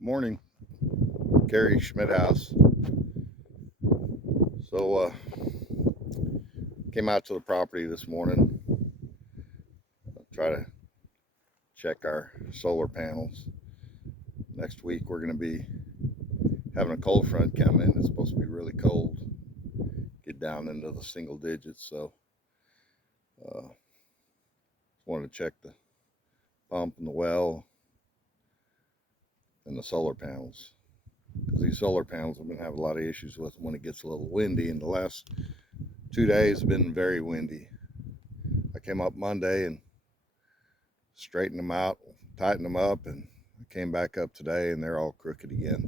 Morning, Gary, Schmidt House. So came out to the property this morning, try to check our solar panels. Next week we're going to be having a cold front come in. It's supposed to be really cold, get down into the single digits. So wanted to check the pump and the well and the solar panels, because these solar panels have been having a lot of issues with them when it gets a little windy, and the last 2 days have been very windy. I came up Monday and straightened them out, tightened them up, and I came back up today and they're all crooked again.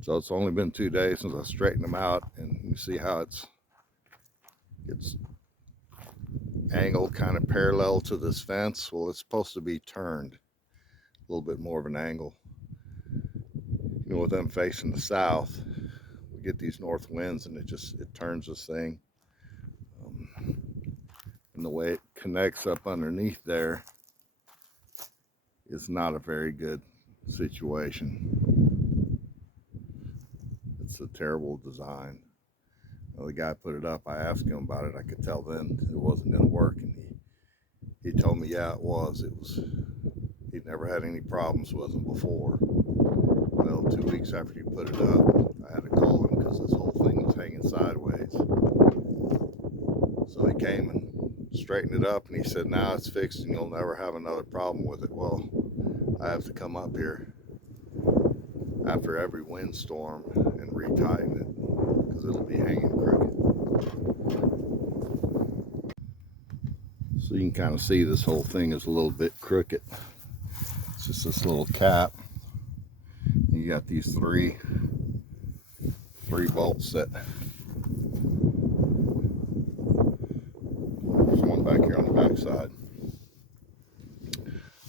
So it's only been 2 days since I straightened them out, and you see how it's angled kind of parallel to this fence. Well, it's supposed to be turned a little bit more of an angle. You know, with them facing the south, we get these north winds and it turns this thing. And the way it connects up underneath there is not a very good situation. It's a terrible design. Well, the guy put it up. I asked him about it. I could tell then it wasn't going to work, and he told me, yeah, it was. He'd never had any problems with them before. Well, 2 weeks after he put it up, I had to call him because this whole thing was hanging sideways. So he came and straightened it up, and he said, now it's fixed and you'll never have another problem with it. Well, I have to come up here after every windstorm and retighten it, because it'll be hanging crooked. So you can kind of see this whole thing is a little bit crooked. It's just this little cap. You got these three bolts that, there's one back here on the back side,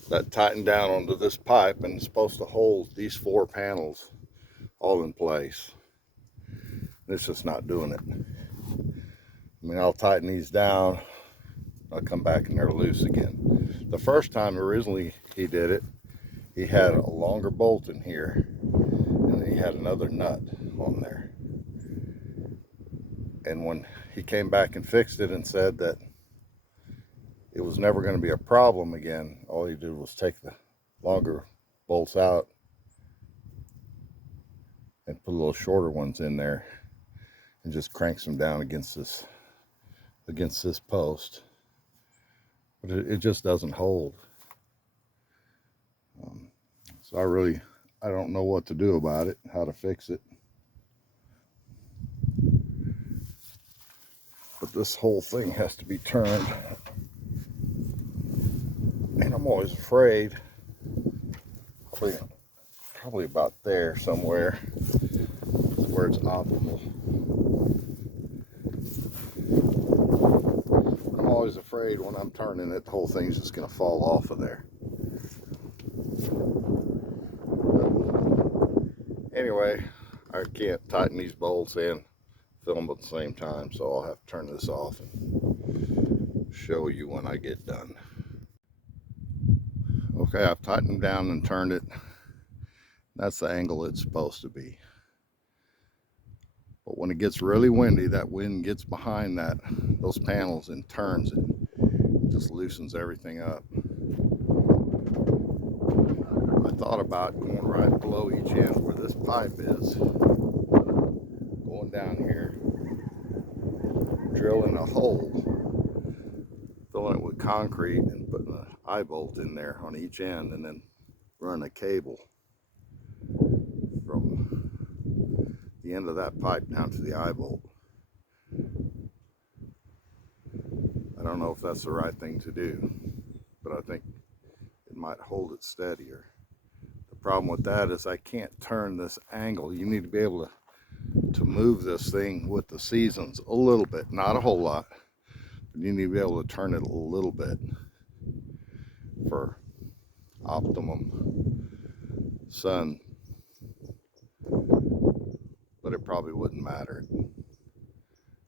that tighten down onto this pipe, and it's supposed to hold these 4 panels all in place. It's just not doing it. I mean, I'll tighten these down, I'll come back and they're loose again. The first time originally he did it, he had a longer bolt in here, and he had another nut on there. And when he came back and fixed it and said that it was never going to be a problem again, all he did was take the longer bolts out and put little shorter ones in there and just cranks them down against this post. But it just doesn't hold. So I don't know what to do about it, how to fix it. But this whole thing has to be turned. And I'm always afraid, probably about there somewhere, where it's optimal. I'm always afraid when I'm turning it, the whole thing's just going to fall off of there. But anyway, I can't tighten these bolts and film at the same time, so I'll have to turn this off and show you when I get done. Okay, I've tightened them down and turned it. That's the angle it's supposed to be. But when it gets really windy, that wind gets behind those panels and turns it. It just loosens everything up. I thought about going right below each end where this pipe is, going down here, drilling a hole, filling it with concrete, and putting an eye bolt in there on each end, and then run a cable from the end of that pipe down to the eye bolt. I don't know if that's the right thing to do, but I think it might hold it steadier. The problem with that is I can't turn this angle. You need to be able to move this thing with the seasons a little bit, not a whole lot, but you need to be able to turn it a little bit for optimum sun. But it probably wouldn't matter.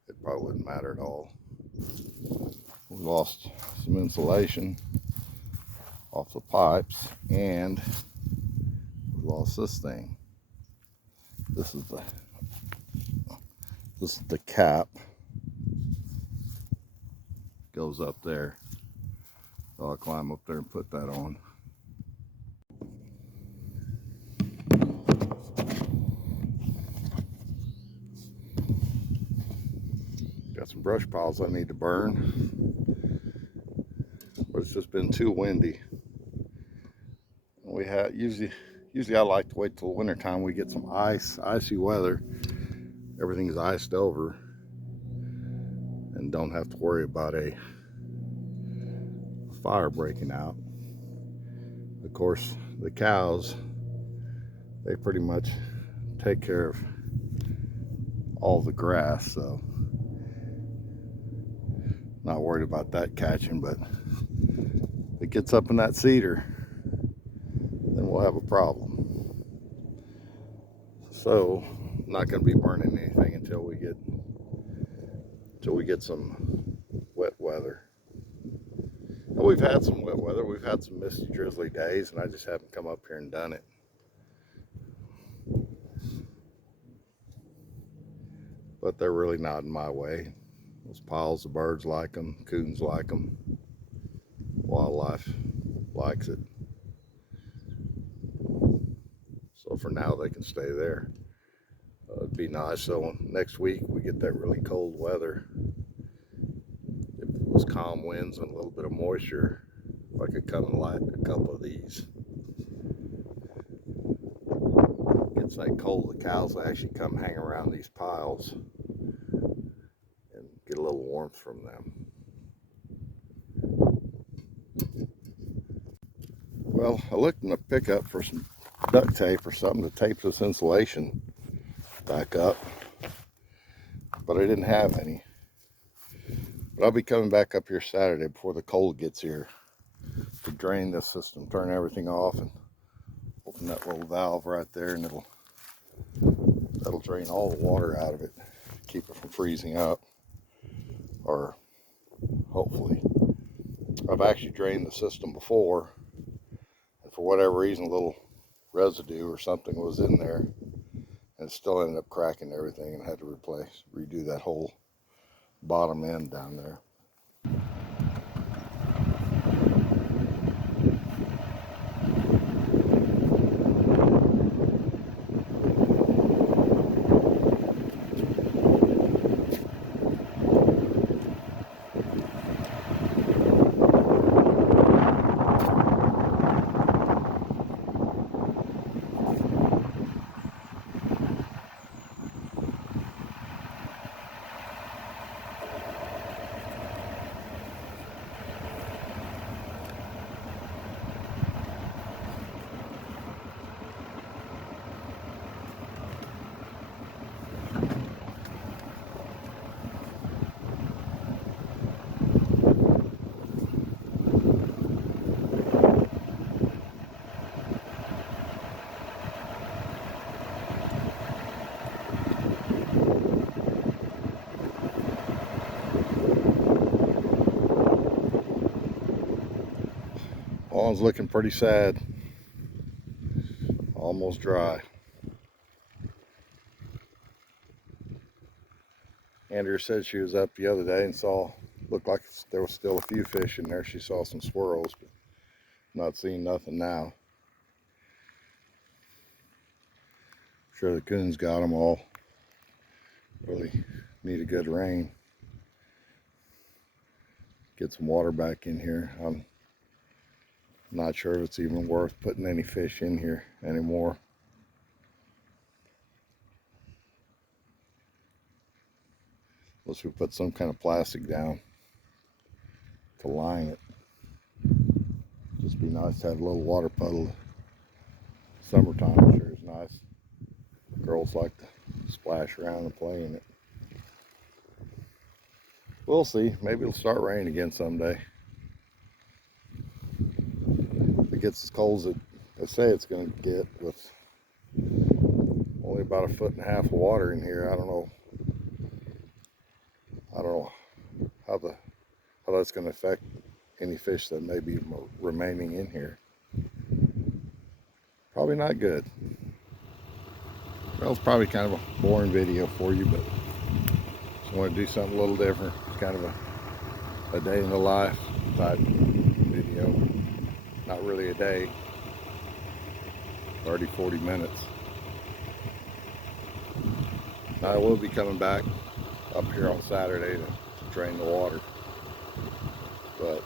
It probably wouldn't matter at all. We lost some insulation off the pipes, and we lost this thing. This is the cap. Goes up there. So I'll climb up there and put that on. Got some brush piles I need to burn, but it's just been too windy. We have usually I like to wait till winter time. We get some icy weather. Everything's iced over, and don't have to worry about a fire breaking out. Of course, the cows, they pretty much take care of all the grass, so not worried about that catching. But if it gets up in that cedar, then we'll have a problem. So I'm not going to be burning anything until we get some wet weather. And we've had some wet weather. We've had some misty, drizzly days, and I just haven't come up here and done it. But they're really not in my way. Those piles of birds like them, coons like them, wildlife likes it. So for now, they can stay there. It'd be nice, so next week we get that really cold weather. If it was calm winds and a little bit of moisture, if I could come and light a couple of these. It gets that cold, the cows will actually come hang around these piles and get a little warmth from them. Well, I looked in the pickup for some duct tape or something to tape this insulation back up, but I didn't have any. But I'll be coming back up here Saturday before the cold gets here to drain this system, turn everything off, and open that little valve right there, and that'll drain all the water out of it, keep it from freezing up, or hopefully. I've actually drained the system before, and for whatever reason, a little residue or something was in there, and it still ended up cracking everything, and had to redo that whole bottom end down there. Lawn's looking pretty sad. Almost dry. Andrea said she was up the other day and looked like there was still a few fish in there. She saw some squirrels, but not seeing nothing now. I'm sure the coons got them all. Really need a good rain. Get some water back in here. I'm not sure if it's even worth putting any fish in here anymore. Unless we put some kind of plastic down to line it. Just be nice to have a little water puddle. Summertime sure is nice. Girls like to splash around and play in it. We'll see. Maybe it'll start raining again someday. If it gets as cold as they say it's going to get, with only about 1.5 feet of water in here, I don't know how that's going to affect any fish that may be remaining in here. Probably not good. Well, it's probably kind of a boring video for you, but just want to do something a little different. It's kind of a day in the life type video. Not really a day, 30, 40 minutes. Now, I will be coming back up here on Saturday to drain the water. But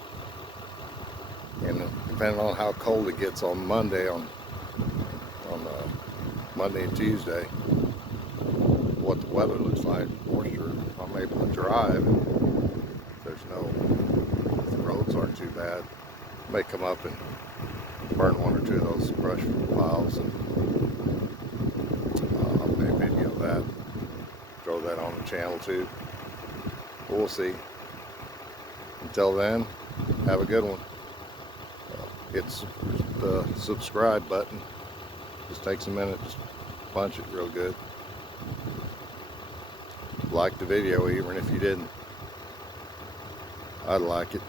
depending on how cold it gets on Monday, on Monday and Tuesday, what the weather looks like, moisture, if I'm able to drive, and if the roads aren't too bad, I may come up and burn one or two of those brush piles, and I may video that, throw that on the channel too. We'll see. Until then, have a good one. Hit the subscribe button. Just takes a minute, just punch it real good. Like the video even if you didn't. I'd like it.